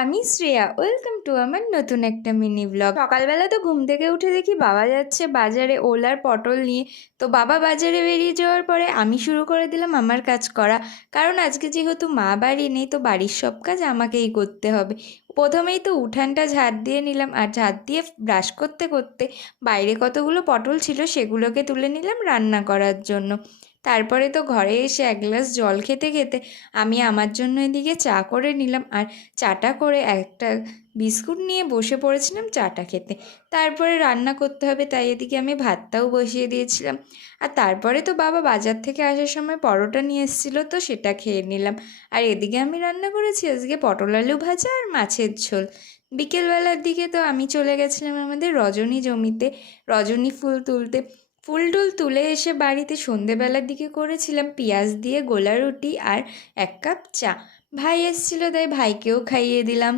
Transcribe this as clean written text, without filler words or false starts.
আমি Shreya. Welcome to আমার নতুন একটা মিনি ব্লগ। সকালবেলা তো ঘুম থেকে উঠে দেখি বাবা যাচ্ছে বাজারে ওল আর পটল নিয়ে। তো বাবা বাজারে বেরিয়ে যাওয়ার পরে আমি শুরু করে দিলাম আমার কাজ করা। কারণ আজকে যেহেতু মা বাড়ি নেই, তো বাড়ির সব কাজ আমাকেই করতে হবে। প্রথমেই তো উঠানটা ঝাড় দিয়ে নিলাম, আর ঝাড় দিয়ে ব্রাশ করতে করতে বাইরে কতগুলো পটল ছিল সেগুলোকে তুলে নিলাম রান্না করার জন্য। তারপরে তো ঘরে এসে এক গ্লাস জল খেতে খেতে আমি আমার জন্য এদিকে চা করে নিলাম, আর চাটা করে একটা বিস্কুট নিয়ে বসে পড়েছিলাম চাটা খেতে। তারপরে রান্না করতে হবে, তাই এদিকে আমি ভাতটাও বসিয়ে দিয়েছিলাম। আর তারপরে তো বাবা বাজার থেকে আসার সময় পরোটা নিয়ে এসেছিলো, তো সেটা খেয়ে নিলাম। আর এদিকে আমি রান্না করেছি আজকে পটল আলু ভাজা আর মাছের ঝোল। বিকেলবেলার দিকে তো আমি চলে গেছিলাম আমাদের রজনী জমিতে রজনী ফুল তুলতে। ফুল টুল তুলে এসে বাড়িতে সন্ধেবেলার দিকে করেছিলাম পেঁয়াজ দিয়ে গোলা রুটি আর এক কাপ চা। ভাই এসেছিলো তাই ভাইকেও খাইয়ে দিলাম।